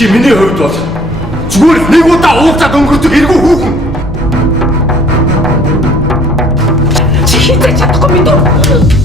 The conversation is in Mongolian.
Чи миний хувьд бол зүгээр нэг удаа уулзаад өнгөрдөг хэрэггүй хүүхэн. Чи хийх чадахгүй мэдв.